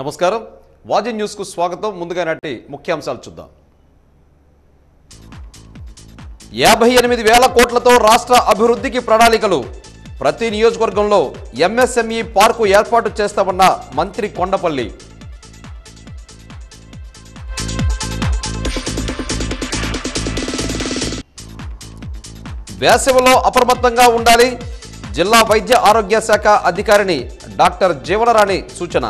నమస్కారం వాజీ న్యూస్ కు స్వాగతం। ముందుగా నాటి ముఖ్యాంశాలు చూద్దాం। 58,000 కోట్లతో రాష్ట్ర అభివృద్ధికి ప్రణాళికలు। ప్రతి నియోజకవర్గంలో ఎంఎస్ఎంఈ పార్కు ఏర్పాటు చేస్తామన్న మంత్రి కొండపల్లి। వేసవిలో అప్రమత్తంగా ఉండాలి। జిల్లా వైద్య ఆరోగ్య శాఖ అధికారిని డాక్టర్ జీవనరాణి సూచన।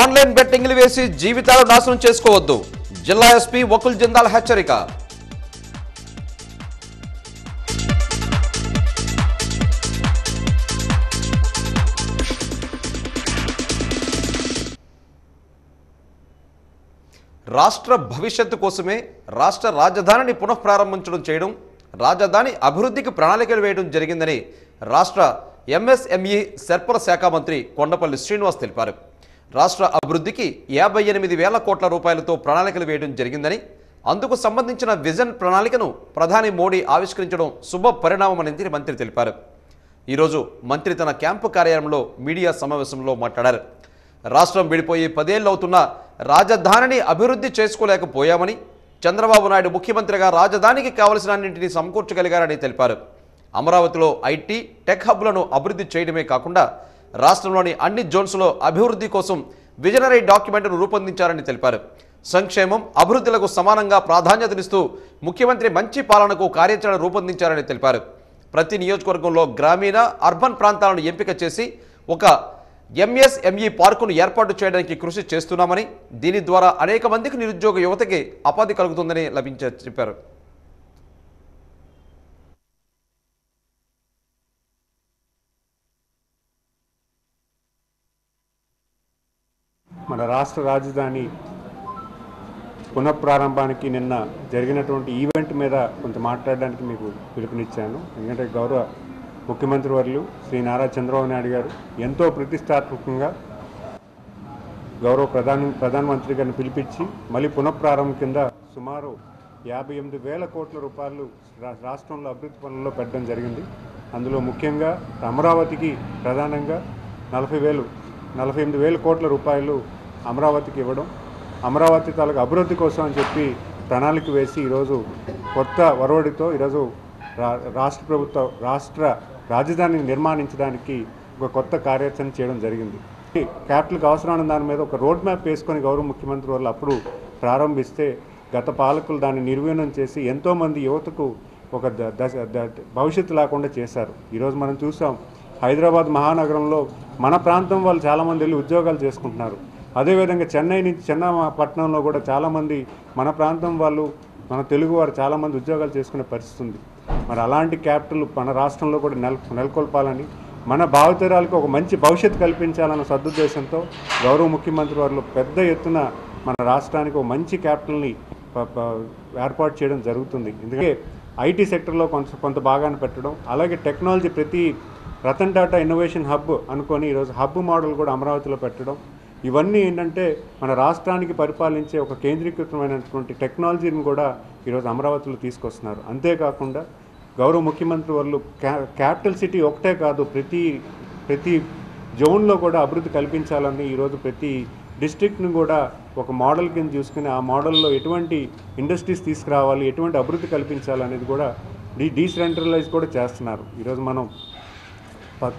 ఆన్లైన్ బెట్టింగ్లు వేసి జీవితాలు నాశనం చేసుకోవద్దు। జిల్లా ఎస్పీ వకుల్ జిందాల్ హెచ్చరిక। రాష్ట్ర భవిష్యత్తు కోసమే రాష్ట్ర రాజధానిని పునఃప్రారంభించడం చేయడం, రాజధాని అభివృద్ధికి ప్రణాళికలు వేయడం జరిగిందని రాష్ట్ర ఎంఎస్ఎంఈ సరఫరా శాఖ మంత్రి కొండపల్లి శ్రీనివాస్ తెలిపారు। రాష్ట్ర అభివృద్ధికి 58,000 కోట్ల రూపాయలతో ప్రణాళికలు వేయడం జరిగిందని, అందుకు సంబంధించిన విజన్ ప్రణాళికను ప్రధాని మోడీ ఆవిష్కరించడం శుభ పరిణామమని మంత్రి తెలిపారు। ఈరోజు మంత్రి తన క్యాంపు కార్యాలయంలో మీడియా సమావేశంలో మాట్లాడారు। రాష్ట్రం విడిపోయి 10 ఏళ్లు అవుతున్నా రాజధానిని అభివృద్ధి చేసుకోలేకపోయామని, చంద్రబాబు నాయుడు ముఖ్యమంత్రిగా రాజధానికి కావలసిన అన్నింటినీ సమకూర్చగలిగారని తెలిపారు। అమరావతిలో ఐటీ టెక్ హబ్లను అభివృద్ధి చేయడమే కాకుండా రాష్ట్రంలోని అన్ని జోన్స్లో అభివృద్ధి కోసం విజనరీ డాక్యుమెంట్ను రూపొందించారని తెలిపారు। సంక్షేమం అభివృద్ధులకు సమానంగా ప్రాధాన్యతనిస్తూ ముఖ్యమంత్రి మంచి పాలనకు కార్యాచరణ రూపొందించారని తెలిపారు। ప్రతి నియోజకవర్గంలో గ్రామీణ అర్బన్ ప్రాంతాలను ఎంపిక చేసి ఒక ఎంఎస్ఎంఈ పార్కును ఏర్పాటు చేయడానికి కృషి చేస్తున్నామని, దీని ద్వారా అనేక మందికి నిరుద్యోగ యువతకి ఉపాధి కలుగుతుందని చెప్పారు। మన రాష్ట్ర రాజధాని పునఃప్రారంభానికి నిన్న జరిగినటువంటి ఈవెంట్ మీద కొంత మాట్లాడడానికి మీకు పిలుపునిచ్చాను। ఎందుకంటే గౌరవ ముఖ్యమంత్రి వర్యులు శ్రీ నారా చంద్రబాబు నాయుడు గారు ఎంతో ప్రతిష్టాత్మకంగా గౌరవ ప్రధానమంత్రి గారిని పిలిపించి మళ్ళీ పునఃప్రారంభం కింద సుమారు 58,000 కోట్ల రూపాయలు రాష్ట్రంలో అభివృద్ధి పనుల్లో పెట్టడం జరిగింది। అందులో ముఖ్యంగా అమరావతికి ప్రధానంగా 48,000 కోట్ల రూపాయలు అమరావతికి ఇవ్వడం, అమరావతి తాలూకు అభివృద్ధి కోసం అని చెప్పి ప్రణాళిక వేసి ఈరోజు కొత్త ఒరవడితో ఈరోజు రాష్ట్ర రాజధానిని నిర్మాణించడానికి ఒక కొత్త కార్యాచరణ చేయడం జరిగింది। క్యాపిటల్కి అవసరమైన దాని మీద ఒక రోడ్ మ్యాప్ వేసుకొని గౌరవ ముఖ్యమంత్రి వాళ్ళు అప్పుడు ప్రారంభిస్తే గత పాలకులు దాన్ని నిర్వీర్యం చేసి ఎంతోమంది యువతకు ఒక భవిష్యత్తు లేకుండా చేశారు। ఈరోజు మనం చూసాం హైదరాబాద్ మహానగరంలో మన ప్రాంతం వాళ్ళు చాలామంది వెళ్ళి ఉద్యోగాలు చేసుకుంటున్నారు। అదేవిధంగా చెన్నై పట్టణంలో కూడా చాలామంది మన ప్రాంతం వాళ్ళు మన తెలుగు వారు చాలామంది ఉద్యోగాలు చేసుకునే పరిస్థితి ఉంది। మరి అలాంటి క్యాపిటల్ మన రాష్ట్రంలో కూడా నెలకొల్పాలని, మన భావితరాలకు ఒక మంచి భవిష్యత్తు కల్పించాలన్న సదుద్దేశంతో గౌరవ ముఖ్యమంత్రి వారు పెద్ద ఎత్తున మన రాష్ట్రానికి ఒక మంచి క్యాపిటల్ని ఏర్పాటు చేయడం జరుగుతుంది। ఎందుకంటే ఐటీ సెక్టర్లో కొంత భాగాన్ని పెట్టడం, అలాగే టెక్నాలజీ ప్రతి రతన్ టాటా ఇన్నోవేషన్ హబ్ అనుకొని ఈరోజు హబ్ మోడల్ కూడా అమరావతిలో పెట్టడం, ఇవన్నీ ఏంటంటే మన రాష్ట్రానికి పరిపాలించే ఒక కేంద్రీకృతమైనటువంటి టెక్నాలజీని కూడా ఈరోజు అమరావతిలో తీసుకొస్తున్నారు। అంతేకాకుండా గౌరవ ముఖ్యమంత్రి వాళ్ళు క్యాపిటల్ సిటీ ఒకటే కాదు, ప్రతి జోన్లో కూడా అభివృద్ధి కల్పించాలని ఈరోజు ప్రతి డిస్ట్రిక్ట్ని కూడా ఒక మోడల్ కింద చూసుకుని ఆ మోడల్లో ఎటువంటి ఇండస్ట్రీస్ తీసుకురావాలి, ఎటువంటి అభివృద్ధి కల్పించాలనేది కూడా డీసెంట్రలైజ్ కూడా చేస్తున్నారు। ఈరోజు మనం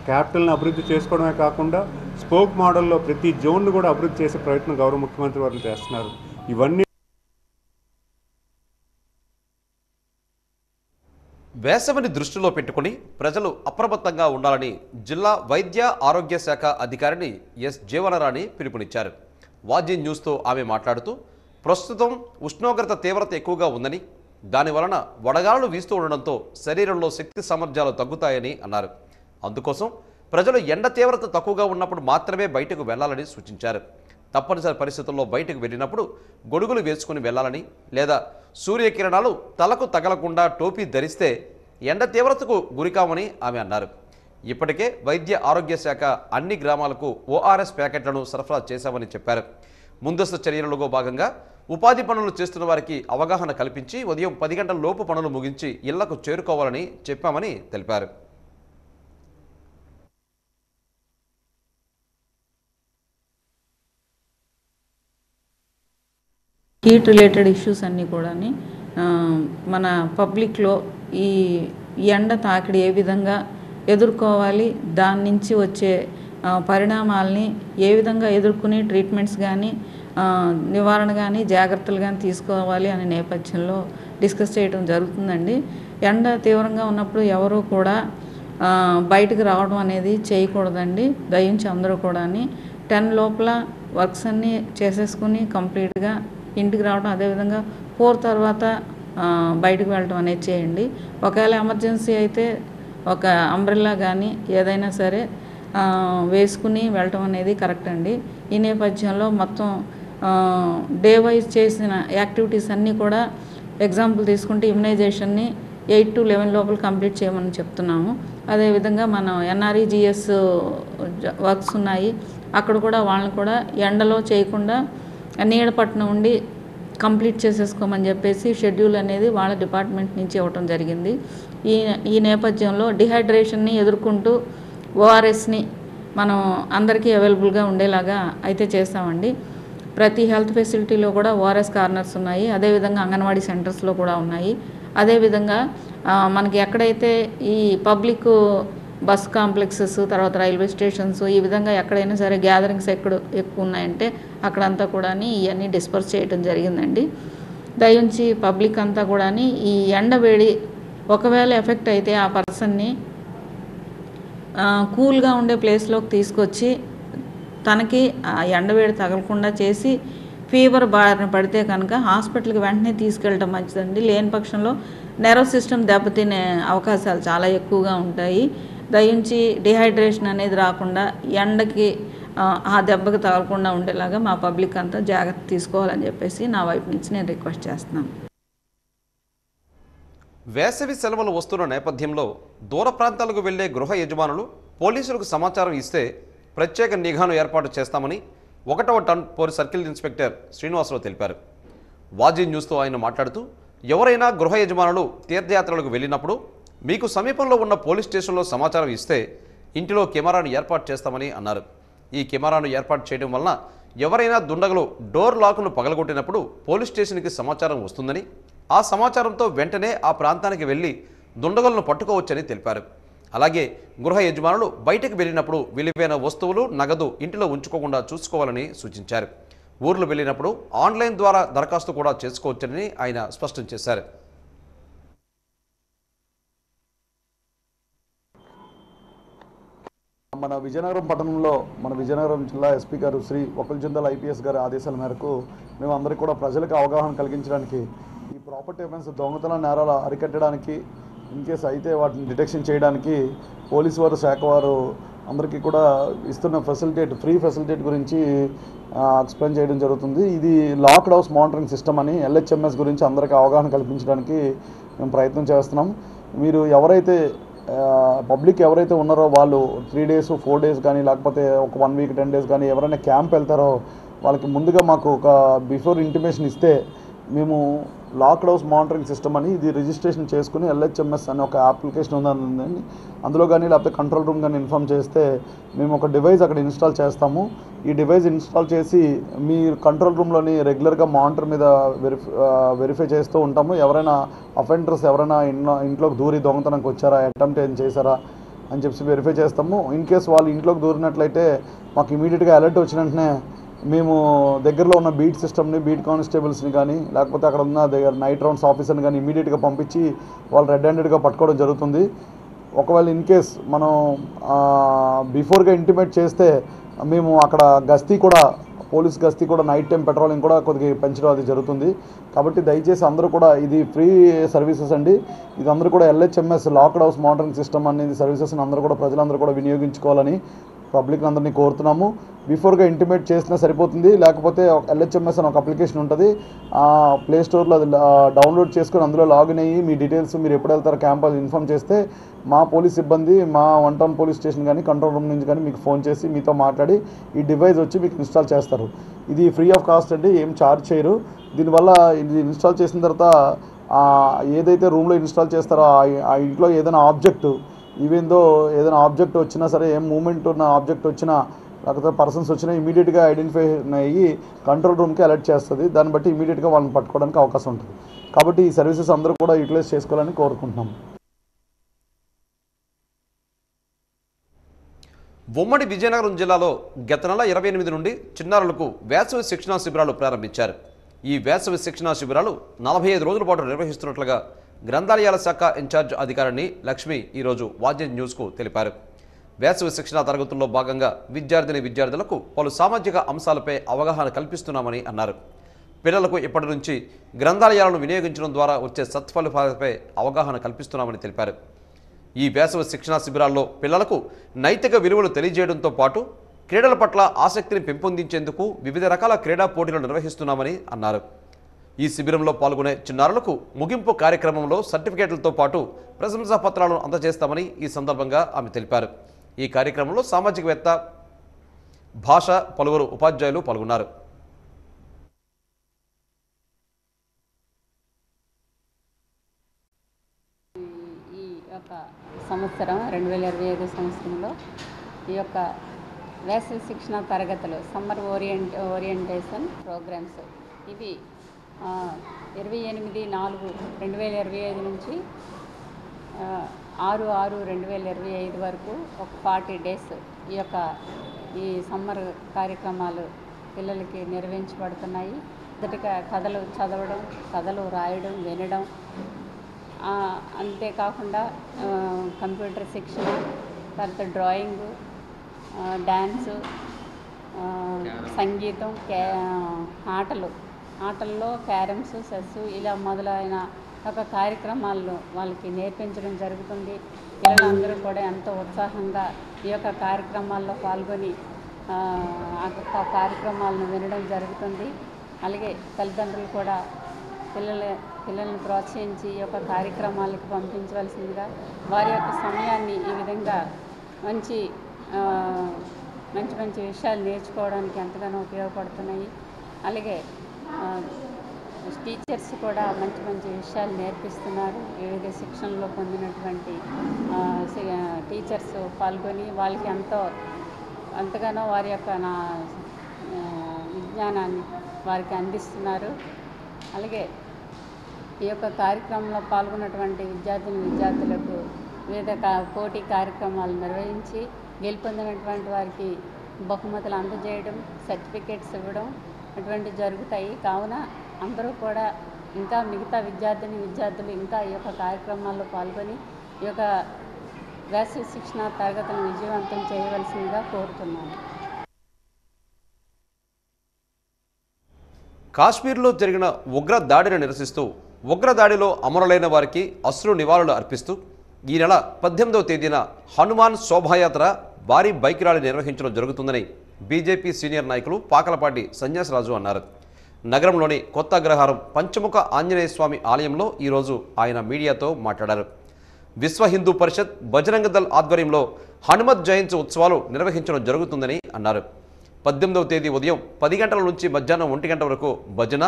క్యాపిటల్ని అభివృద్ధి చేసుకోవడమే కాకుండా స్పోక్ మోడల్లో ప్రతి జోన్ను కూడా అభివృద్ధి చేసే ప్రయత్నం గౌరవ ముఖ్యమంత్రి వారు చేస్తున్నారు। ఇవన్నీ వేసవిని దృష్టిలో పెట్టుకుని ప్రజలు అప్రమత్తంగా ఉండాలని జిల్లా వైద్య ఆరోగ్య శాఖ అధికారిని ఎస్ జీవనరాణి పిలుపునిచ్చారు। వాజీ న్యూస్తో ఆమె మాట్లాడుతూ ప్రస్తుతం ఉష్ణోగ్రత తీవ్రత ఎక్కువగా ఉందని, దానివలన వడగాలులు వీస్తూ ఉండడంతో శరీరంలో శక్తి సామర్థ్యాలు తగ్గుతాయని అన్నారు। అందుకోసం ప్రజలు ఎండ తీవ్రత తక్కువగా ఉన్నప్పుడు మాత్రమే బయటకు వెళ్లాలని సూచించారు। తప్పనిసరి పరిస్థితుల్లో బయటకు వెళ్ళినప్పుడు గొడుగులు వేసుకుని వెళ్లాలని, లేదా సూర్యకిరణాలు తలకు తగలకుండా టోపీ ధరిస్తే ఎండ తీవ్రతకు గురికామని ఆమె అన్నారు। ఇప్పటికే వైద్య ఆరోగ్య శాఖ అన్ని గ్రామాలకు ఓఆర్ఎస్ ప్యాకెట్లను సరఫరా చేశామని చెప్పారు। ముందస్తు చర్యలలో భాగంగా ఉపాధి పనులు చేస్తున్న వారికి అవగాహన కల్పించి ఉదయం 10 గంటల లోపు పనులు ముగించి ఇళ్లకు చేరుకోవాలని చెప్పామని తెలిపారు. హీట్ రిలేటెడ్ ఇష్యూస్ అన్నీ కూడా మన పబ్లిక్లో ఈ ఎండ తాకిడి ఏ విధంగా ఎదుర్కోవాలి, దాని నుంచి వచ్చే పరిణామాలని ఏ విధంగా ఎదుర్కొని ట్రీట్మెంట్స్ కానీ నివారణ కానీ జాగ్రత్తలు కానీ తీసుకోవాలి అనే నేపథ్యంలో డిస్కస్ చేయడం జరుగుతుందండి. ఎండ తీవ్రంగా ఉన్నప్పుడు ఎవరు కూడా బయటకు రావడం అనేది చేయకూడదండి. దయించి అందరూ కూడా 10 లోపల వర్క్స్ అన్నీ చేసేసుకుని కంప్లీట్గా ఇంటికి రావడం, అదేవిధంగా 4 తర్వాత బయటకు వెళ్ళడం అనేది చేయండి. ఒకవేళ ఎమర్జెన్సీ అయితే ఒక అంబ్రెల్లా కానీ ఏదైనా సరే వేసుకుని వెళ్ళటం అనేది కరెక్ట్ అండి. ఈ నేపథ్యంలో మొత్తం డే వైజ్ చేసిన యాక్టివిటీస్ అన్నీ కూడా ఎగ్జాంపుల్ తీసుకుంటే ఇమ్యునైజేషన్ని 8 to 11 లోపల కంప్లీట్ చేయమని చెప్తున్నాము. అదేవిధంగా మనం NREGS వర్క్స్ ఉన్నాయి, అక్కడ కూడా వాళ్ళని కూడా ఎండలో చేయకుండా నీడ పట్టున ఉండి కంప్లీట్ చేసేసుకోమని చెప్పేసి షెడ్యూల్ అనేది వాళ్ళ డిపార్ట్మెంట్ నుంచి ఇవ్వటం జరిగింది. ఈ నేపథ్యంలో డిహైడ్రేషన్ని ఎదుర్కొంటూ ORSని మనం అందరికీ అవైలబుల్గా ఉండేలాగా అయితే చేస్తామండి. ప్రతి హెల్త్ ఫెసిలిటీలో కూడా ORS కార్నర్స్ ఉన్నాయి, అదేవిధంగా అంగన్వాడీ సెంటర్స్లో కూడా ఉన్నాయి. అదేవిధంగా మనకి ఎక్కడైతే ఈ పబ్లిక్ బస్ కాంప్లెక్సెస్, తర్వాత రైల్వే స్టేషన్స్, ఈ విధంగా ఎక్కడైనా సరే గ్యాదరింగ్స్ ఎక్కువ ఉన్నాయంటే అక్కడంతా కూడా ఇవన్నీ డిస్పర్స్ చేయడం జరిగిందండి. దయించి పబ్లిక్ అంతా కూడా ఈ ఎండవేడి ఒకవేళ ఎఫెక్ట్ అయితే ఆ పర్సన్ని కూల్గా ఉండే ప్లేస్లోకి తీసుకొచ్చి తనకి ఆ ఎండవేడి తగలకుండా చేసి ఫీవర్ బారిన పడితే కనుక హాస్పిటల్కి వెంటనే తీసుకెళ్ళడం మంచిదండి. లేని పక్షంలో నెర్వస్ సిస్టమ్ దెబ్బతినే అవకాశాలు చాలా ఎక్కువగా ఉంటాయి. దయించి డిహైడ్రేషన్ అనేది రాకుండా ఎండకి ఆ దెబ్బకి తగలకుండా ఉండేలాగా మా పబ్లిక్ అంతా జాగ్రత్త తీసుకోవాలని చెప్పేసి నా వైపు నుంచి నేను రిక్వెస్ట్ చేస్తున్నాను. వేసవి సెలవులు వస్తున్న నేపథ్యంలో దూర ప్రాంతాలకు వెళ్లే గృహ యజమానులు పోలీసులకు సమాచారం ఇస్తే ప్రత్యేక నిఘాను ఏర్పాటు చేస్తామని 1వ town police circle inspector Srinivasarao తెలిపారు. వాజీ న్యూస్తో ఆయన మాట్లాడుతూ, ఎవరైనా గృహ యజమానులు తీర్థయాత్రలకు వెళ్ళినప్పుడు మీకు సమీపంలో ఉన్న పోలీస్ స్టేషన్లో సమాచారం ఇస్తే ఇంటిలో కెమెరాను ఏర్పాటు చేస్తామని అన్నారు. ఈ కెమెరాను ఏర్పాటు చేయడం వలన ఎవరైనా దుండగులు డోర్ లాక్ను పగలగొట్టినప్పుడు పోలీస్ స్టేషన్కి సమాచారం వస్తుందని, ఆ సమాచారంతో వెంటనే ఆ ప్రాంతానికి వెళ్ళి దుండగులను పట్టుకోవచ్చని తెలిపారు. అలాగే గృహ యజమానులు బయటకు వెళ్ళినప్పుడు విలువైన వస్తువులు, నగదు ఇంటిలో ఉంచుకోకుండా చూసుకోవాలని సూచించారు. ఊర్లు వెళ్ళినప్పుడు ఆన్లైన్ ద్వారా దరఖాస్తు కూడా చేసుకోవచ్చని ఆయన స్పష్టం చేశారు. మన విజయనగరం పట్టణంలో మన విజయనగరం జిల్లా ఎస్పీ గారు శ్రీ వకుల్ IPS గారి ఆదేశాల మేరకు మేము అందరికీ కూడా ప్రజలకు అవగాహన కలిగించడానికి, ఈ ప్రాపర్టీ అఫెన్స్ దొంగతన నేరాలు అరికట్టడానికి, ఇన్ కేసు అయితే వాటిని డిటెక్షన్ చేయడానికి పోలీసు వారు శాఖ వారు అందరికీ కూడా ఇస్తున్న ఫ్రీ ఫెసిలిటేట్ గురించి ఎక్స్ప్లెయిన్ చేయడం జరుగుతుంది. ఇది లాక్డ్ హౌస్ మానిటరింగ్ సిస్టమ్ అని LHMS గురించి అందరికీ అవగాహన కల్పించడానికి మేము ప్రయత్నం చేస్తున్నాం. మీరు ఎవరైతే పబ్లిక్ ఎవరైతే ఉన్నారో వాళ్ళు 3 days 4 days కానీ లేకపోతే ఒక 1 week 10 days కానీ ఎవరైనా క్యాంప్ వెళ్తారో వాళ్ళకి ముందుగా మాకు ఒక బిఫోర్ ఇంటిమేషన్ ఇస్తే మేము లాక్డ్ హౌస్ మానిటరింగ్ సిస్టమ్ అని ఇది రిజిస్ట్రేషన్ చేసుకుని LHMS అనే ఒక అప్లికేషన్ ఉందని అందులో కానీ లేకపోతే కంట్రోల్ రూమ్ కానీ ఇన్ఫామ్ చేస్తే మేము ఒక డివైస్ అక్కడ ఇన్స్టాల్ చేస్తాము. ఈ డివైస్ ఇన్స్టాల్ చేసి మీ కంట్రోల్ రూమ్లోని రెగ్యులర్గా మానిటర్ మీద వెరిఫై చేస్తూ ఉంటాము. ఎవరైనా అఫెండర్స్ ఎవరైనా ఇంట్లోకి దూరి దొంగతనానికి వచ్చారా, అటెంప్ట్ ఏం చేశారా అని చెప్పి వెరిఫై చేస్తాము. ఇన్ కేసు వాళ్ళు ఇంట్లోకి దూరినట్లయితే మాకు ఇమీడియట్గా అలర్ట్ వచ్చిన వెంటనే మేము దగ్గరలో ఉన్న బీట్ సిస్టమ్ని, బీట్ కానిస్టేబుల్స్ని కానీ లేకపోతే అక్కడ ఉన్న నైట్ రౌండ్స్ ఆఫీసర్ని కానీ ఇమీడియట్గా పంపించి వాళ్ళు రెడ్ హ్యాండెడ్గా పట్టుకోవడం జరుగుతుంది. ఒకవేళ ఇన్ కేస్ మనం బిఫోర్గా ఇంటిమేట్ చేస్తే మేము అక్కడ పోలీస్ గస్తీ కూడా నైట్ టైం పెట్రోలింగ్ కూడా కొద్దిగా పెంచడం అది జరుగుతుంది. కాబట్టి దయచేసి అందరూ కూడా ఇది ఫ్రీ సర్వీసెస్ అండి. ఇది అందరూ కూడా LHMS locked house monitoring system అనేది సర్వీసెస్ని అందరూ కూడా ప్రజలందరూ కూడా వినియోగించుకోవాలని పబ్లిక్ అందరినీ కోరుతున్నాము. బిఫోర్గా ఇంటిమేట్ చేసినా సరిపోతుంది, లేకపోతే LHMS అని ఒక అప్లికేషన్ ఉంటుంది, ప్లే స్టోర్లో అది డౌన్లోడ్ చేసుకొని అందులో లాగిన్ అయ్యి మీ డీటెయిల్స్ మీరు ఎప్పుడు వెళ్తారో క్యాంప్ అది ఇన్ఫామ్ చేస్తే మా పోలీస్ సిబ్బంది మా 1 టౌన్ పోలీస్ స్టేషన్ కానీ కంట్రోల్ రూమ్ నుంచి కానీ మీకు ఫోన్ చేసి మీతో మాట్లాడి ఈ డివైస్ వచ్చి మీకు ఇన్స్టాల్ చేస్తారు. ఇది ఫ్రీ ఆఫ్ కాస్ట్ అండి, ఏం ఛార్జ్ చేయరు. దీనివల్ల ఇది ఇన్స్టాల్ చేసిన తర్వాత ఏదైతే రూమ్లో ఇన్స్టాల్ చేస్తారో ఆ ఇంట్లో ఏదైనా ఆబ్జెక్ట్, ఈవెందో ఏదైనా ఆబ్జెక్ట్ వచ్చినా సరే, ఏం మూమెంట్ ఉన్న ఆబ్జెక్ట్ వచ్చినా లేకపోతే పర్సన్స్ వచ్చినా ఇమీడియట్గా ఐడెంటిఫై అయ్యి కంట్రోల్ రూమ్కి అలర్ట్ చేస్తుంది. దాన్ని బట్టి ఇమీడియట్గా వాళ్ళని పట్టుకోవడానికి అవకాశం ఉంటుంది. కాబట్టి ఈ సర్వీసెస్ అందరూ కూడా యూటిలైజ్ చేసుకోవాలని కోరుకుంటున్నాం. ఉమ్మడి విజయనగరం జిల్లాలో గత నెల 28 నుండి చిన్నారులకు వేసవి శిక్షణా శిబిరాలు ప్రారంభించారు. ఈ వేసవి శిక్షణా శిబిరాలు 45 రోజుల పాటు నిర్వహిస్తున్నట్లుగా గ్రంథాలయాల శాఖ ఇన్ఛార్జ్ అధికారిని లక్ష్మి ఈరోజు వాజెన్ న్యూస్కు తెలిపారు. వేసవి శిక్షణా తరగతుల్లో భాగంగా విద్యార్థులకు పలు సామాజిక అంశాలపై అవగాహన కల్పిస్తున్నామని అన్నారు. పిల్లలకు ఇప్పటి నుంచి గ్రంథాలయాలను వినియోగించడం ద్వారా వచ్చే సత్ఫలితాలపై అవగాహన కల్పిస్తున్నామని తెలిపారు. ఈ వేసవి శిక్షణా శిబిరాల్లో పిల్లలకు నైతిక విలువలు తెలియజేయడంతో పాటు క్రీడల పట్ల ఆసక్తిని పెంపొందించేందుకు వివిధ రకాల క్రీడా పోటీలు నిర్వహిస్తున్నామని అన్నారు. ఈ శిబిరంలో పాల్గొనే చిన్నారులకు ముగింపు కార్యక్రమంలో సర్టిఫికేట్లతో పాటు ప్రశంసా పత్రాలను అందజేస్తామని ఈ సందర్భంగా ఆమె తెలిపారు. ఈ కార్యక్రమంలో సామాజికవేత్త భాష పలువురు ఉపాధ్యాయులు పాల్గొన్నారు. ఈ యొక్క సంవత్సరం 2025 సంవత్సరంలో ఈ యొక్క వేసవి శిక్షణ తరగతులు సమ్మర్ ఓరియంటేషన్ ప్రోగ్రామ్స్ ఇవి 28/4/2025 నుంచి 6/6/2025 వరకు ఒక 40 డేస్ ఈ సమ్మర్ కార్యక్రమాలు పిల్లలకి నిర్వహించబడుతున్నాయి. మొదటిగా కథలు చదవడం, కథలు రాయడం, వినడం, అంతేకాకుండా కంప్యూటర్ శిక్షణ, తర్వాత డ్రాయింగు, డ్యాన్సు, సంగీతం, ఆటల్లో క్యారమ్స్, చెస్ ఇలా మొదలైన ఒక కార్యక్రమాల్లో వాళ్ళకి నేర్పించడం జరుగుతుంది. పిల్లలందరూ కూడా ఎంతో ఉత్సాహంగా ఈ యొక్క కార్యక్రమాల్లో పాల్గొని ఆ కార్యక్రమాలను వినడం జరుగుతుంది. అలాగే తల్లిదండ్రులు కూడా పిల్లల్ని ప్రోత్సహించి ఈ యొక్క కార్యక్రమాలకు పంపించవలసిందిగా, వారి యొక్క సమయాన్ని ఈ విధంగా మంచి విషయాలు నేర్చుకోవడానికి ఎంతగానో ఉపయోగపడుతున్నాయి. అలాగే టీచర్స్ కూడా మంచి విషయాలు నేర్పిస్తున్నారు. వివిధ శిక్షణలో పొందినటువంటి టీచర్స్ పాల్గొని వాళ్ళకి ఎంతగానో వారి యొక్క విజ్ఞానాన్ని వారికి అందిస్తున్నారు. అలాగే ఈ యొక్క కార్యక్రమంలో పాల్గొన్నటువంటి విద్యార్థులకు వివిధ పోటీ కార్యక్రమాలు నిర్వహించి గెలుపొందినటువంటి వారికి బహుమతులు అందజేయడం, సర్టిఫికేట్స్ ఇవ్వడం అటువంటివి జరుగుతాయి. కావున అందరూ కూడా ఇంకా మిగతా విద్యార్థులు ఇంకా ఈ యొక్క కార్యక్రమాల్లో పాల్గొని ఈ యొక్క వేసవి శిక్షణ తరగతులను విజయవంతం చేయవలసిందిగా కోరుతున్నాను. కాశ్మీర్లో జరిగిన ఉగ్ర దాడిని నిరసిస్తూ ఉగ్రదాడిలో అమరులైన వారికి అశ్రు నివాళులు అర్పిస్తూ ఈ నెల 18వ తేదీన హనుమాన్ శోభాయాత్ర భారీ బైక్ ర్యాలీ నిర్వహించడం జరుగుతుందని బీజేపీ సీనియర్ నాయకులు పాకలపాటి సన్యాసరాజు అన్నారు. నగరంలోని కొత్త అగ్రహారం పంచముఖ ఆంజనేయ స్వామి ఆలయంలో ఈరోజు ఆయన మీడియాతో మాట్లాడారు. విశ్వ హిందూ పరిషత్ బజరంగ దళ్ ఆధ్వర్యంలో హనుమత్ జయంతి ఉత్సవాలు నిర్వహించడం జరుగుతుందని అన్నారు. 18వ తేదీ ఉదయం 10 గంటల నుంచి మధ్యాహ్నం 1 గంట వరకు భజన,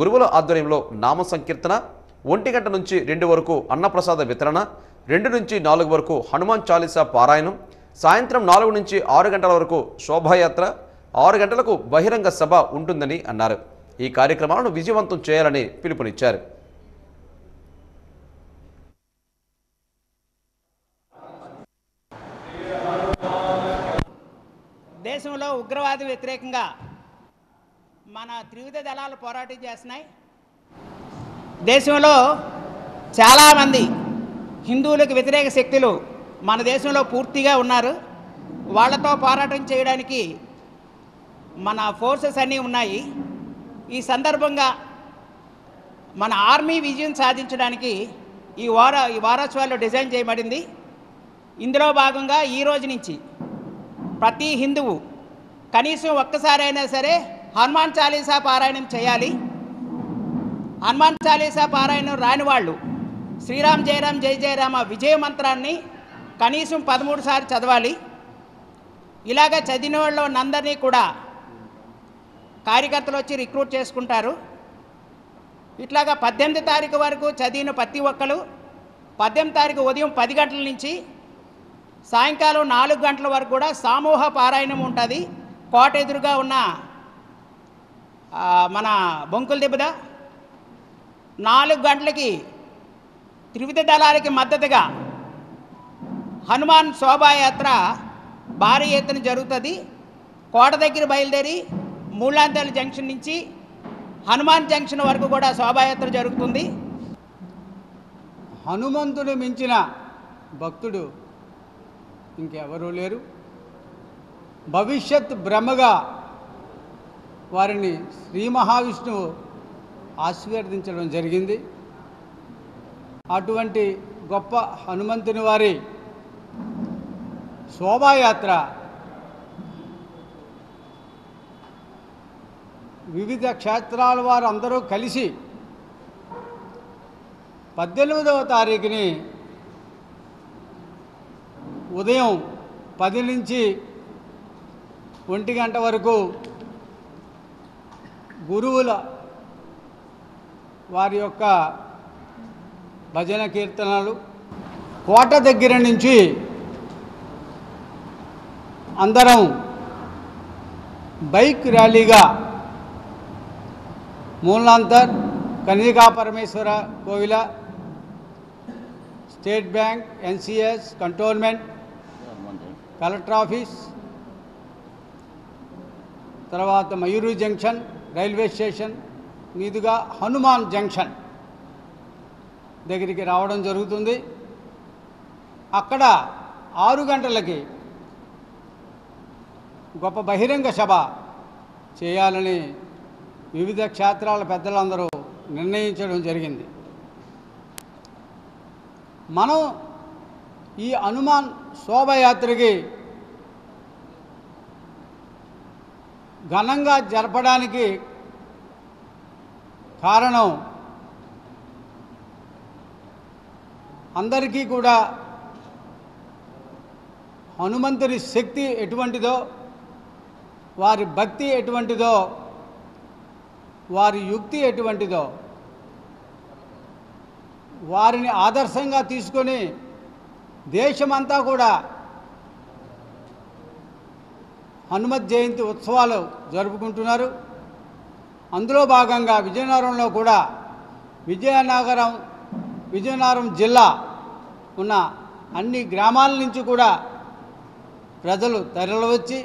గురువుల ఆధ్వర్యంలో నామ సంకీర్తన, 1 గంట నుంచి 2 వరకు అన్నప్రసాద వితరణ, 2 నుంచి 4 వరకు హనుమాన్ చాలీసా పారాయణం, సాయంత్రం 4 నుంచి 6 గంటల వరకు శోభాయాత్ర, 6 గంటలకు బహిరంగ సభ ఉంటుందని అన్నారు. ఈ కార్యక్రమాలను విజయవంతం చేయాలని పిలుపునిచ్చారు. దేశంలో ఉగ్రవాద వ్యతిరేకంగా మన త్రివిధ దళాలు పోరాటం చేస్తున్నాయి. దేశంలో చాలామంది హిందువులకు వ్యతిరేక శక్తులు మన దేశంలో పూర్తిగా ఉన్నారు. వాళ్ళతో పోరాటం చేయడానికి మన ఫోర్సెస్ అన్నీ ఉన్నాయి. ఈ సందర్భంగా మన ఆర్మీ విజయం సాధించడానికి ఈ వారోత్సవాలు డిజైన్ చేయబడింది. ఇందులో భాగంగా ఈ రోజు నుంచి ప్రతి హిందువు కనీసం ఒక్కసారైనా సరే హనుమాన్ చాలీసా పారాయణం చేయాలి. హనుమాన్ చాలీసా పారాయణం రాని వాళ్ళు శ్రీరామ్ జయరామ్ జై జయరామ విజయ మంత్రాన్ని కనీసం 13 సార్లు చదవాలి. ఇలాగ చదివిన వాళ్ళు అందరినీ కూడా కార్యకర్తలు వచ్చి రిక్రూట్ చేసుకుంటారు. ఇట్లాగా 18 తారీఖు వరకు చదివిన ప్రతి ఒక్కరు 18 తారీఖు ఉదయం 10 గంటల నుంచి సాయంకాలం 4 గంటల వరకు కూడా సమూహ పారాయణం ఉంటుంది. కోట ఎదురుగా ఉన్న మన బొంకుల దెబ్బద 4 గంటలకి త్రివిధ దళాలకి మద్దతుగా హనుమాన్ శోభాయాత్ర భారీ ఎత్తున జరుగుతుంది. కోట దగ్గర బయలుదేరి మూలాంతల జంక్షన్ నుంచి హనుమాన్ జంక్షన్ వరకు కూడా శోభాయాత్ర జరుగుతుంది. హనుమంతుడు మించిన భక్తుడు ఇంకెవరూ లేరు. భవిష్యత్ బ్రహ్మగా వారిని శ్రీ మహావిష్ణువు ఆశీర్వదించడం జరిగింది. అటువంటి గొప్ప హనుమంతుని వారి శోభాయాత్ర వివిధ క్షేత్రాల వారు అందరూ కలిసి 18వ తారీఖుని ఉదయం 10 నుంచి 1 గంట వరకు గురువుల వారి యొక్క భజన కీర్తనలు, కోట దగ్గర నుంచి అందరం బైక్ ర్యాలీగా మూలాంతర్, కన్యకా పరమేశ్వర కోవిల, state bank, NCS, cantonment, collector office, తర్వాత మయూరు జంక్షన్ రైల్వే స్టేషన్ మీదుగా హనుమాన్ జంక్షన్ దగ్గరికి రావడం జరుగుతుంది. అక్కడ 6 గంటలకి గొప్ప బహిరంగ సభ చేయాలని వివిధ క్షేత్రాల పెద్దలందరూ నిర్ణయించడం జరిగింది. మనం ఈ హనుమాన్ శోభయాత్రకి ఘనంగా జరపడానికి కారణం అందరికీ కూడా హనుమంతుని శక్తి ఎటువంటిదో, వారి భక్తి ఎటువంటిదో, వారి యుక్తి ఎటువంటిదో వారిని ఆదర్శంగా తీసుకొని దేశమంతా కూడా హనుమత్ జయంతి ఉత్సవాలు జరుపుకుంటున్నారు. అందులో భాగంగా విజయనగరంలో కూడా విజయనగరం జిల్లా ఉన్న అన్ని గ్రామాల నుంచి కూడా ప్రజలు తరలివచ్చి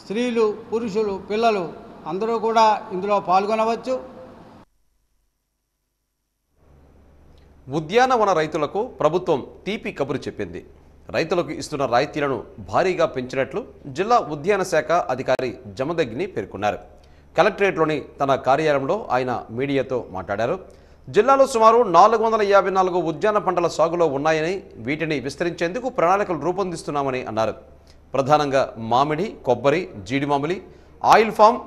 స్త్రీలు, పురుషులు, పిల్లలు అందరూ కూడా ఇందులో పాల్గొనవచ్చు. ఉద్యానవన రైతులకు ప్రభుత్వం తీపి కబురు చెప్పింది. రైతులకు ఇస్తున్న రాయితీలను భారీగా పెంచినట్లు జిల్లా ఉద్యాన శాఖ అధికారి జమదగ్ని పేర్కొన్నారు. కలెక్టరేట్లోని తన కార్యాలయంలో ఆయన మీడియాతో మాట్లాడారు. జిల్లాలో సుమారు 454 ఉద్యాన పంటల సాగులో ఉన్నాయని, వీటిని విస్తరించేందుకు ప్రణాళికలు రూపొందిస్తున్నామని అన్నారు. ప్రధానంగా మామిడి, కొబ్బరి, జీడి మామిడి, ఆయిల్ ఫామ్,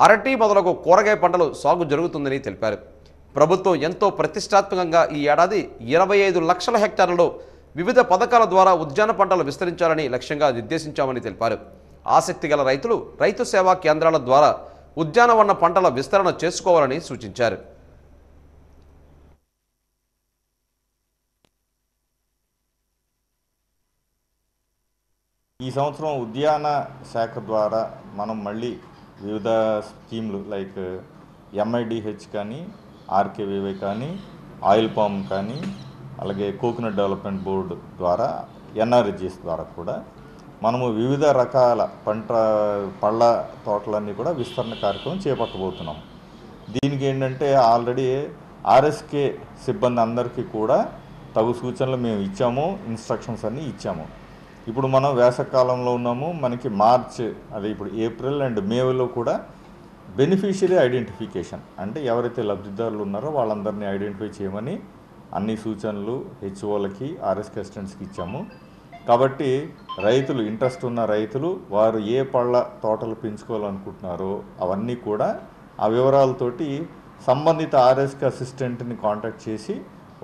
అరటి మొదలగు కూరగాయ పంటలు సాగు జరుగుతుందని తెలిపారు. ప్రభుత్వం ఎంతో ప్రతిష్టాత్మకంగా ఈ ఏడాది 25 లక్షల హెక్టార్లలో వివిధ పథకాల ద్వారా ఉద్యాన పంటలు విస్తరించాలని లక్ష్యంగా నిర్దేశించామని తెలిపారు. ఆసక్తి గల రైతులు రైతు సేవా కేంద్రాల ద్వారా ఉద్యానవన పంటల విస్తరణ చేసుకోవాలని సూచించారు. ఈ సంవత్సరం ఉద్యాన శాఖ ద్వారా మనం మళ్ళీ వివిధ స్కీమ్లు లైక్ ఎంఐడిహెచ్ కానీ, ఆర్కేవీవై కానీ, ఆయిల్ పామ్ కానీ, అలాగే కోకోనట్ డెవలప్మెంట్ బోర్డు ద్వారా, ఎన్ఆర్జిఎస్ ద్వారా కూడా మనము వివిధ రకాల పళ్ళ తోటలన్నీ కూడా విస్తరణ కార్యక్రమం చేపట్టబోతున్నాం. దీనికి ఏంటంటే ఆల్రెడీ ఆర్ఎస్కే సిబ్బంది అందరికీ కూడా తగు సూచనలు మేము ఇచ్చాము, ఇన్స్ట్రక్షన్స్ అన్నీ ఇచ్చాము. ఇప్పుడు మనం వేసవకాలంలో ఉన్నాము. మనకి మార్చ్, అదే ఇప్పుడు ఏప్రిల్ అండ్ మేలో కూడా బెనిఫిషియరీ ఐడెంటిఫికేషన్ అంటే ఎవరైతే లబ్ధిదారులు ఉన్నారో వాళ్ళందరినీ ఐడెంటిఫై చేయమని అన్ని సూచనలు హెచ్ఓలకి, ఆర్ఎస్కే అసిస్టెంట్స్కి ఇచ్చాము. కాబట్టి రైతులు, ఇంట్రెస్ట్ ఉన్న రైతులు వారు ఏ పళ్ళ తోటలు పెంచుకోవాలనుకుంటున్నారో అవన్నీ కూడా ఆ వివరాలతోటి సంబంధిత ఆర్ఎస్కే అసిస్టెంట్ని కాంటాక్ట్ చేసి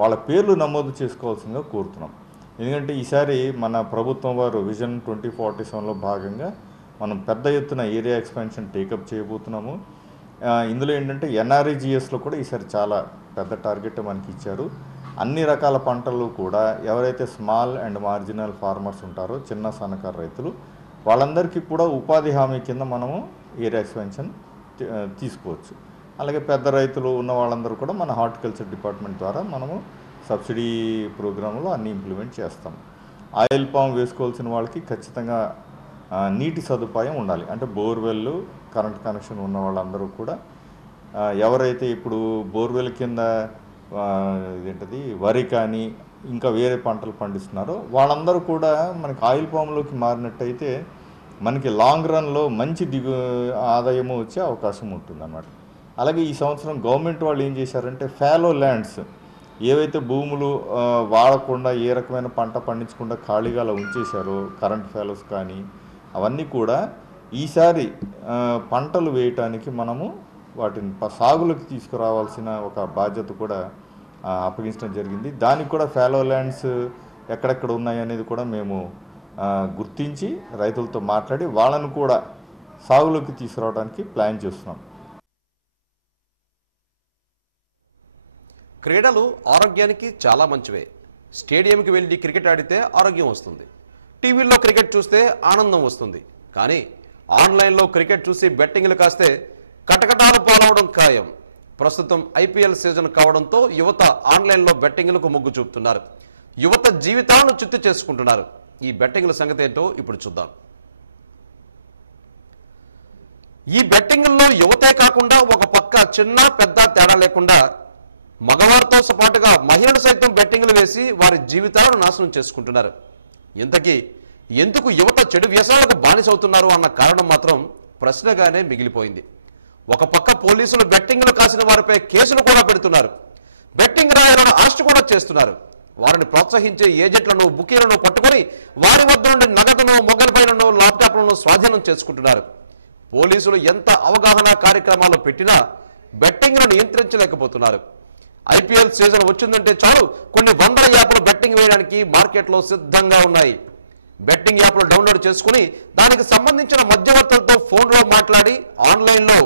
వాళ్ళ పేర్లు నమోదు చేసుకోవాల్సిందిగా కోరుతున్నాం. ఎందుకంటే ఈసారి మన ప్రభుత్వం వారు విజన్ 2047లో భాగంగా మనం పెద్ద ఎత్తున ఏరియా ఎక్స్పాన్షన్ టేకప్ చేయబోతున్నాము. ఇందులో ఏంటంటే ఎన్ఆర్ఈజిఎస్లో కూడా ఈసారి చాలా పెద్ద టార్గెట్ మనకి ఇచ్చారు. అన్ని రకాల పంటలు కూడా ఎవరైతే స్మాల్ అండ్ మార్జినల్ ఫార్మర్స్ ఉంటారో, చిన్న సన్నకారు రైతులు, వాళ్ళందరికీ కూడా ఉపాధి హామీ కింద మనము ఏరియా ఎక్స్పాన్షన్ తీసుకోవచ్చు. అలాగే పెద్ద రైతులు ఉన్న వాళ్ళందరూ కూడా మన హార్టికల్చర్ డిపార్ట్మెంట్ ద్వారా మనము సబ్సిడీ ప్రోగ్రాంలో అన్నీ ఇంప్లిమెంట్ చేస్తాం. ఆయిల్ పామ్ వేసుకోవాల్సిన వాళ్ళకి ఖచ్చితంగా నీటి సదుపాయం ఉండాలి. అంటే బోర్వెల్, కరెంట్ కనెక్షన్ ఉన్న వాళ్ళందరూ కూడా, ఎవరైతే ఇప్పుడు బోర్వెల్ కింద ఇదేంటది వరి కానీ ఇంకా వేరే పంటలు పండిస్తున్నారో వాళ్ళందరూ కూడా మనకి ఆయిల్ పామ్లోకి మారినట్టయితే మనకి లాంగ్ రన్లో మంచి ఆదాయము వచ్చే అవకాశం ఉంటుందన్నమాట. అలాగే ఈ సంవత్సరం గవర్నమెంట్ వాళ్ళు ఏం చేశారంటే ఫాలో ల్యాండ్స్ ఏవైతే భూములు వాడకుండా ఏ రకమైన పంట పండించకుండా ఖాళీగా అలా ఉంచేశారో, కరెంట్ ఫాలోస్ కానీ అవన్నీ కూడా ఈసారి పంటలు వేయటానికి మనము వాటిని సాగులకు తీసుకురావాల్సిన ఒక బాధ్యత కూడా అప్పగించడం జరిగింది. దానికి కూడా ఫాలో ల్యాండ్స్ ఎక్కడెక్కడ ఉన్నాయి అనేది కూడా మేము గుర్తించి రైతులతో మాట్లాడి వాళ్ళను కూడా సాగులోకి తీసుకురావడానికి ప్లాన్ చేస్తున్నాం. క్రీడలు ఆరోగ్యానికి చాలా మంచివే. స్టేడియంకి వెళ్ళి క్రికెట్ ఆడితే ఆరోగ్యం వస్తుంది, టీవీల్లో క్రికెట్ చూస్తే ఆనందం వస్తుంది. కానీ ఆన్లైన్లో క్రికెట్ చూసి బెట్టింగ్లు కాస్తే కటకటాలు పాలవడం ఖాయం. ప్రస్తుతం ఐపీఎల్ సీజన్ కావడంతో యువత ఆన్లైన్లో బెట్టింగ్లకు మొగ్గు చూపుతున్నారు. యువత జీవితాలను చిత్తు చేసుకుంటున్నారు. ఈ బెట్టింగ్ల సంగతి ఏంటో ఇప్పుడు చూద్దాం. ఈ బెట్టింగ్ల్లో యువతే కాకుండా ఒక పక్క చిన్న పెద్ద తేడా లేకుండా మగవారితో పాటుగా మహిళలు సైతం బెట్టింగ్లు వేసి వారి జీవితాలను నాశనం చేసుకుంటున్నారు. ఇంతకీ ఎందుకు యువత చెడు వ్యసనాలకు బానిసవుతున్నారు అన్న కారణం మాత్రం ప్రశ్నగానే మిగిలిపోయింది. ఒక పక్క పోలీసులు బెట్టింగ్లు కాసిన వారిపై కేసులు కూడా పెడుతున్నారు. బెట్టింగ్ రాయాలని ఆశ కూడా చేస్తున్నారు. వారిని ప్రోత్సహించే ఏజెంట్లను, బుకీలను పట్టుకొని వారి వద్ద నుండి నగదును, మొబైల్ ఫోన్లను, ల్యాప్టాప్లను స్వాధీనం చేసుకుంటున్నారు. పోలీసులు ఎంత అవగాహన కార్యక్రమాలు పెట్టినా బెట్టింగ్ను నియంత్రించలేకపోతున్నారు. ఐపీఎల్ సీజన్ వచ్చిందంటే చాలు కొన్ని వందల యాప్లు బెట్టింగ్ వేయడానికి మార్కెట్లో సిద్ధంగా ఉన్నాయి. బెట్టింగ్ యాప్లు డౌన్లోడ్ చేసుకుని దానికి సంబంధించిన మధ్యవర్తులతో ఫోన్లో మాట్లాడి ఆన్లైన్లో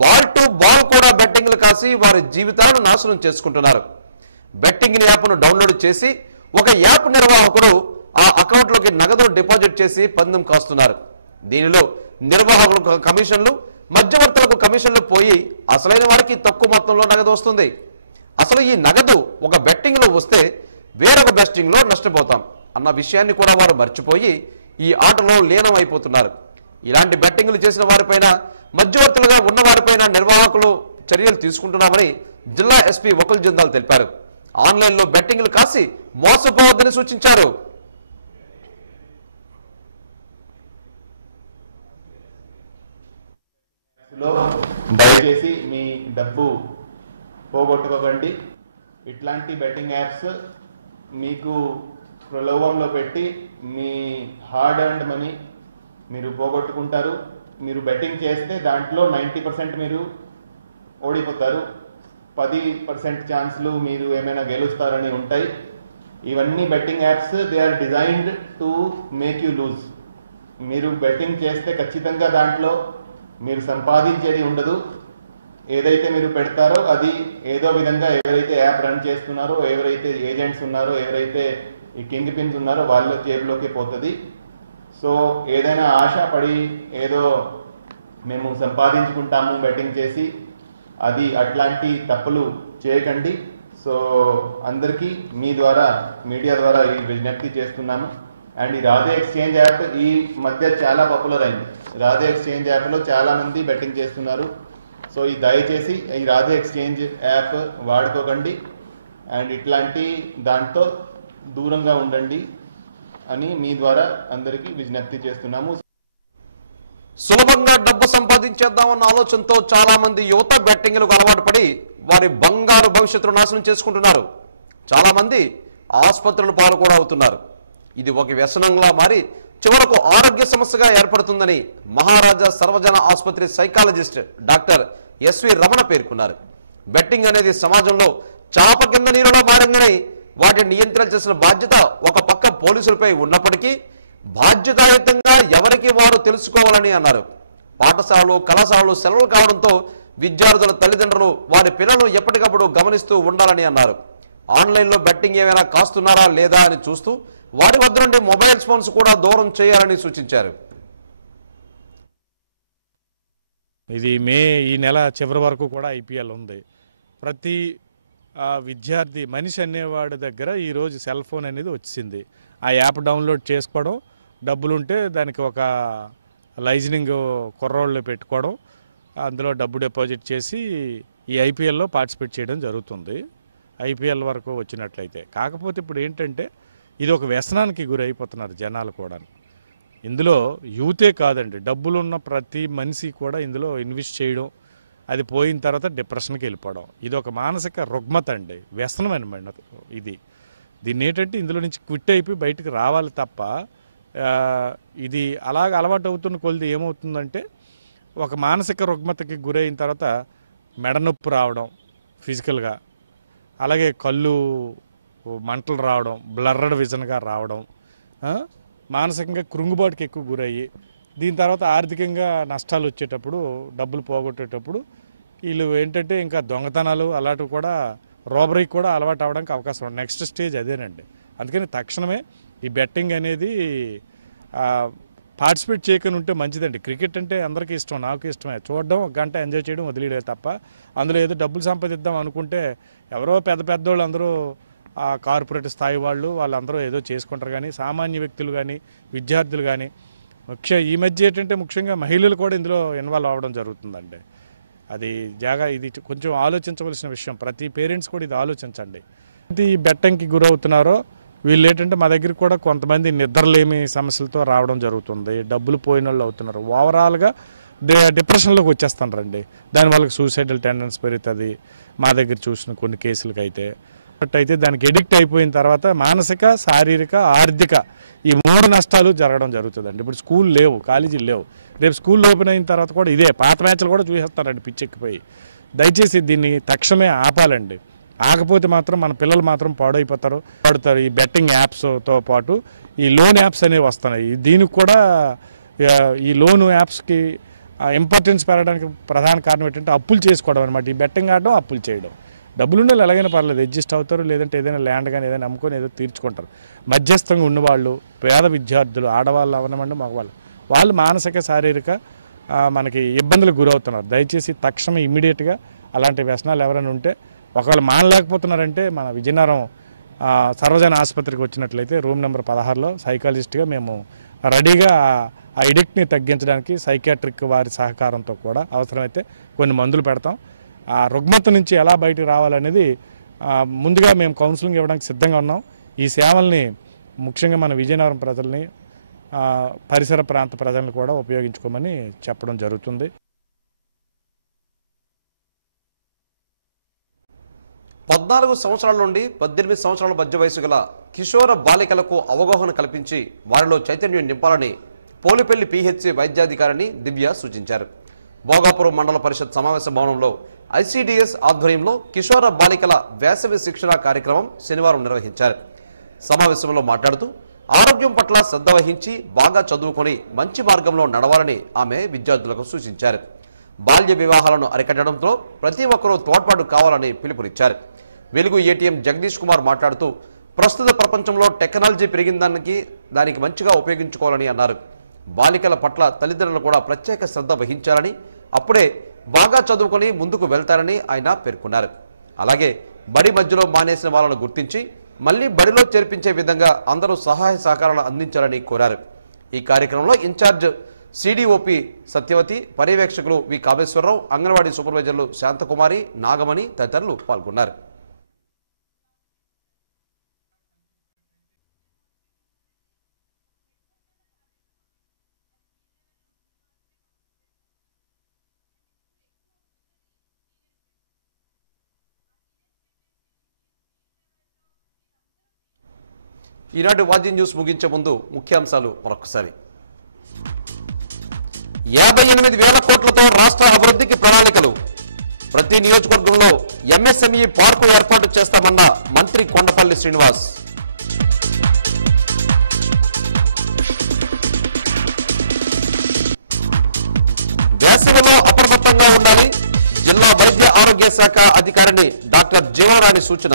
బాల్ టు బాల్ కూడా బెట్టింగ్లు కాసి వారి జీవితాలను నాశనం చేసుకుంటున్నారు. బెట్టింగ్ యాప్ను డౌన్లోడ్ చేసి ఒక యాప్ నిర్వాహకుడు ఆ అకౌంట్లోకి నగదును డిపాజిట్ చేసి పందెం కాస్తున్నారు. దీనిలో నిర్వాహకులకు కమిషన్లు, మధ్యవర్తులకు కమిషన్లు పోయి అసలైన వారికి తక్కువ మొత్తంలో నగదు వస్తుంది. అసలు ఈ నగదు ఒక బెట్టింగ్లో వస్తే వేరొక బెట్టింగ్లో నష్టపోతాం అన్న విషయాన్ని కూడా వారు మర్చిపోయి ఈ ఆటలో లీనం అయిపోతున్నారు. ఇలాంటి బెట్టింగ్లు చేసిన వారిపైన, మధ్యవర్తులుగా ఉన్న వారిపైన నిర్వాహకులు చర్యలు తీసుకుంటున్నామని జిల్లా ఎస్పీ వకుల్ జిందాల్ తెలిపారు. ఆన్లైన్లో బెట్టింగ్లు కాసి మోసపోవద్దని సూచించారు. దయచేసి మీ డబ్బు పోగొట్టుకోకండి. ఇట్లాంటి బెట్టింగ్ యాప్స్ మీకు ప్రలోభంలో పెట్టి మీ హార్డ్ ఎర్న్డ్ మనీ మీరు పోగొట్టుకుంటారు. మీరు బెట్టింగ్ చేస్తే దాంట్లో 90% మీరు ఓడిపోతారు. 10% ఛాన్స్లు మీరు ఏమైనా గెలుస్తారని ఉంటాయి. ఇవన్నీ betting apps, they are designed to make you lose. మీరు బెట్టింగ్ చేస్తే ఖచ్చితంగా దాంట్లో మీరు సంపాదించేది ఉండదు. ఏదైతే మీరు పెడతారో అది ఏదో విధంగా ఎవరైతే యాప్ రన్ చేస్తున్నారో, ఎవరైతే ఏజెంట్స్ ఉన్నారో, ఎవరైతే ఈ కింగ్ పిన్స్ ఉన్నారో వాళ్ళ జేబులోకి పోతుంది. సో ఏదైనా ఆశ పడి ఏదో మేము సంపాదించుకుంటాము బెట్టింగ్ చేసి, అది అట్లాంటి తప్పులు చేయకండి. సో అందరికీ మీ ద్వారా, మీడియా ద్వారా ఈ విజ్ఞప్తి చేస్తున్నాము. అండ్ ఈ రాధే ఎక్స్చేంజ్ యాప్ ఈ మధ్య చాలా పాపులర్ అయింది. రాధే ఎక్స్చేంజ్ యాప్లో చాలామంది బెట్టింగ్ చేస్తున్నారు. సో ఈ దయచేసి ఈ రాధే ఎక్స్చేంజ్ యాప్ వాడుకోకండి అండ్ ఇట్లాంటి దాంతో దూరంగా ఉండండి అని మీ ద్వారా అందరికీ విజ్ఞప్తి చేస్తున్నాము. సులభంగా డబ్బు సంపాదించేద్దామన్న ఆలోచనతో చాలా మంది యువత బెట్టింగ్లకు అలవాటు పడి వారి బంగారు భవిష్యత్తును నాశనం చేసుకుంటున్నారు. చాలా మంది ఆసుపత్రుల పాలు కూడా అవుతున్నారు. ఇది ఒక వ్యసనంలా మారి చివరకు ఆరోగ్య సమస్యగా ఏర్పడుతుందని మహారాజా సర్వజన ఆసుపత్రి సైకాలజిస్ట్ డాక్టర్ ఎస్వి రమణ పేర్కొన్నారు. బెట్టింగ్ అనేది సమాజంలో చాప కింద నీరులో మారంగానే వాటిని నియంత్రించాల్సిన బాధ్యత ఒక పక్క పోలీసులపై ఉన్నప్పటికీ బాధ్యతాయుతంగా ఎవరికి వారు తెలుసుకోవాలని అన్నారు. పాఠశాలలు కళాశాలలు సెలవులు కావడంతో విద్యార్థుల తల్లిదండ్రులు వారి పిల్లలను ఎప్పటికప్పుడు గమనిస్తూ ఉండాలని అన్నారు. ఆన్లైన్లో బెట్టింగ్ ఏమైనా కాస్తున్నారా లేదా అని చూస్తూ వారి వద్ద నుండి మొబైల్ ఫోన్స్ కూడా దూరం చేయాలని సూచించారు. ఇది ఈ నెల చివరి వరకు కూడా ఐపీఎల్ ఉంది. ప్రతి విద్యార్థి మనిషి అనేవాడి దగ్గర ఈరోజు సెల్ ఫోన్ అనేది వచ్చింది. ఆ యాప్ డౌన్లోడ్ చేసుకోవడం, డబ్బులుంటే దానికి ఒక లైజనింగ్ కుర్రోళ్ళు పెట్టుకోవడం, అందులో డబ్బు డిపాజిట్ చేసి ఈ ఐపీఎల్లో పార్టిసిపేట్ చేయడం జరుగుతుంది. ఐపీఎల్ వరకు వచ్చినట్లయితే. కాకపోతే ఇప్పుడు ఏంటంటే ఇది ఒక వ్యసనానికి గురి అయిపోతున్నారు జనాలు కూడా. ఇందులో యూతే కాదండి, డబ్బులున్న ప్రతి మనిషి కూడా ఇందులో ఇన్వెస్ట్ చేయడం, అది పోయిన తర్వాత డిప్రెషన్కి వెళ్ళిపోవడం. ఇది ఒక మానసిక రుగ్మత అండి, వ్యసనం అనమాట ఇది. దీన్ని ఏంటంటే ఇందులో నుంచి క్విట్ అయిపోయి బయటకు రావాలి తప్ప ఇది అలాగ అలవాటు అవుతున్న కొలిది ఏమవుతుందంటే ఒక మానసిక రుగ్మతకి గురైన తర్వాత మెడనొప్పి రావడం ఫిజికల్గా, అలాగే కళ్ళు మంటలు రావడం, బ్లర్రడ్ విజన్గా రావడం, మానసికంగా కృంగుబాటుకి ఎక్కువ గురయ్యి దీని తర్వాత ఆర్థికంగా నష్టాలు వచ్చేటప్పుడు, డబ్బులు పోగొట్టేటప్పుడు వీళ్ళు ఏంటంటే ఇంకా దొంగతనాలు అలాంటివి కూడా, రోబరీకి కూడా అలవాటు అవ్వడానికి అవకాశం ఉంది. నెక్స్ట్ స్టేజ్ అదేనండి. అందుకని తక్షణమే ఈ బెట్టింగ్ అనేది పార్టిసిపేట్ చేయకుండా ఉంటే మంచిదండి. క్రికెట్ అంటే అందరికీ ఇష్టం, నాకు ఇష్టమే. చూడడం, ఒక గంట ఎంజాయ్ చేయడం, వదిలేయడం తప్ప అందులో ఏదో డబ్బులు సంపాదిద్దాం అనుకుంటే ఎవరో పెద్దోళ్ళు అందరూ కార్పొరేట్ స్థాయి వాళ్ళందరూ ఏదో చేసుకుంటారు. కానీ సామాన్య వ్యక్తులు కానీ విద్యార్థులు కానీ ఈ మధ్య ఏంటంటే ముఖ్యంగా మహిళలు కూడా ఇందులో ఇన్వాల్వ్ అవ్వడం జరుగుతుందండి. ఇది కొంచెం ఆలోచించవలసిన విషయం. ప్రతి పేరెంట్స్ కూడా ఇది ఆలోచించండి. ఈ బెట్టింగ్కి గురవుతున్నారో వీళ్ళు ఏంటంటే మా దగ్గర కూడా కొంతమంది నిద్రలేమి సమస్యలతో రావడం జరుగుతుంది, డబ్బులు పోయిన వాళ్ళు అవుతున్నారు. ఓవరాల్గా డిప్రెషన్లోకి వచ్చేస్తారండి. దానివల్ల సూసైడల్ టెండెన్సీ పెరుగుతుంది మా దగ్గర చూసిన కొన్ని కేసులకి అయితే దానికి ఎడిక్ట్ అయిపోయిన తర్వాత మానసిక, శారీరక, ఆర్థిక ఈ 3 నష్టాలు జరగడం జరుగుతుందండి. ఇప్పుడు స్కూల్ లేవు, కాలేజీలు లేవు. రేపు స్కూల్ ఓపెన్ అయిన తర్వాత కూడా ఇదే పాత మ్యాచ్లు కూడా చూసేస్తారండి పిచ్చెక్కిపోయి. దయచేసి దీన్ని తక్షణమే ఆపాలండి. ఆకపోతే మాత్రం మన పిల్లలు మాత్రం పాడైపోతారు. ఈ బెట్టింగ్ యాప్స్తో పాటు ఈ లోన్ యాప్స్ అనేవి వస్తున్నాయి. దీనికి కూడా ఈ లోన్ యాప్స్కి ఇంపార్టెన్స్ పెరగడానికి ప్రధాన కారణం ఏంటంటే అప్పులు చేసుకోవడం అనమాట. ఈ బెట్టింగ్ ఆడడం, అప్పులు చేయడం. డబ్బులుండే ఎలాగైనా పర్లేదు, అడ్జస్ట్ అవుతారు. లేదంటే ఏదైనా ల్యాండ్ కానీ ఏదైనా అమ్ముకొని ఏదో తీర్చుకుంటారు. మధ్యస్థంగా ఉన్నవాళ్ళు, పేద విద్యార్థులు, ఆడవాళ్ళు అవనమండి, మగవాళ్ళు, వాళ్ళు మానసిక, శారీరక మనకి ఇబ్బందులకు గురవుతున్నారు. దయచేసి తక్షణం ఇమ్మీడియట్గా అలాంటి వ్యసనాలు ఎవరైనా ఉంటే, ఒకవేళ మానలేకపోతున్నారంటే మన విజయనగరం సర్వజన ఆసుపత్రికి వచ్చినట్లయితే రూమ్ నెంబర్ 16లో సైకాలజిస్ట్గా మేము రెడీగా ఆ ఎడిక్ట్ని తగ్గించడానికి సైకాట్రిక్ వారి సహకారంతో కూడా అవసరమైతే కొన్ని మందులు పెడతాం. ఆ రుగ్మత నుంచి ఎలా బయటకు రావాలనేది ముందుగా మేము కౌన్సిలింగ్ ఇవ్వడానికి సిద్ధంగా ఉన్నాం. ఈ సేవల్ని ముఖ్యంగా మన విజయనగరం ప్రజల్ని, పరిసర ప్రాంత ప్రజలను కూడా ఉపయోగించుకోమని చెప్పడం జరుగుతుంది. 14 సంవత్సరాల నుండి 18 సంవత్సరాల మధ్య వయసు గల కిషోర బాలికలకు అవగాహన కల్పించి వారిలో చైతన్యం నింపాలని పోలిపల్లి పిహెచ్సి వైద్యాధికారిని దివ్య సూచించారు. భోగాపురం మండల పరిషత్ సమావేశ భవనంలో ఐసిడిఎస్ ఆధ్వర్యంలో కిషోర బాలికల వేసవి శిక్షణ కార్యక్రమం శనివారం నిర్వహించారు. సమావేశంలో మాట్లాడుతూ ఆరోగ్యం పట్ల శ్రద్ధ వహించి బాగా చదువుకొని మంచి మార్గంలో నడవాలని ఆమె విద్యార్థులకు సూచించారు. బాల్య వివాహాలను అరికట్టడంతో ప్రతి ఒక్కరూ తోడ్పాటు కావాలని పిలుపునిచ్చారు. వెలుగు ఏటీఎం జగదీష్ కుమార్ మాట్లాడుతూ ప్రస్తుత ప్రపంచంలో టెక్నాలజీ దానికి మంచిగా ఉపయోగించుకోవాలని అన్నారు. బాలికల పట్ల తల్లిదండ్రులు కూడా ప్రత్యేక శ్రద్ధ వహించాలని, అప్పుడే బాగా చదువుకొని ముందుకు వెళ్తారని ఆయన పేర్కొన్నారు. అలాగే బడి మధ్యలో మానేసిన వాళ్ళను గుర్తించి మళ్లీ బడిలో చేర్పించే విధంగా అందరూ సహాయ సహకారాలు అందించాలని కోరారు. ఈ కార్యక్రమంలో ఇన్ఛార్జ్ సిడిఓపి సత్యవతి, పర్యవేక్షకులు వి కామేశ్వరరావు, అంగన్వాడీ సూపర్వైజర్లు శాంతకుమారి, నాగమణి తదితరులు పాల్గొన్నారు. ఈనాటి వాజీ న్యూస్ ముగించే ముందు ముఖ్యాంశాలు మరొకసారి. 58,000 కోట్లతో రాష్ట్ర అభివృద్ధికి ప్రణాళికలు. ప్రతి నియోజకవర్గంలో ఎంఎస్ఎంఈ పార్కు ఏర్పాటు చేస్తామన్న మంత్రి కొండపల్లి శ్రీనివాస్. వేసవిలో అప్రమత్తంగా ఉండాలి. జిల్లా వైద్య ఆరోగ్య శాఖ అధికారిని డాక్టర్ జీవరాణి సూచన.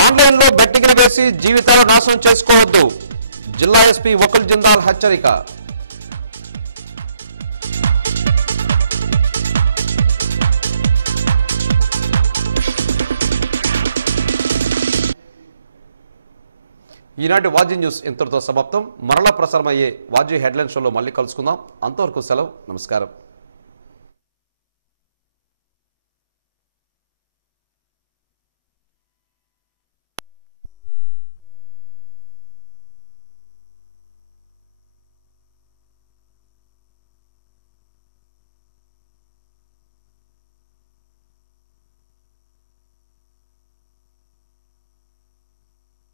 ఆన్లైన్లో బెట్టింగ్లు వేసి జీవితాలు నాశనం చేసుకోవద్దు. జిల్లా ఎస్పీ వకుల్ జిందాల్ హెచ్చరిక. ఈనాటి వాజీ న్యూస్ ఇంతటితో సమాప్తం. మరలా ప్రసారమయ్యే వాజీ హెడ్లైన్ షోలో మళ్ళీ కలుసుకుందాం. అంతవరకు సెలవు. నమస్కారం.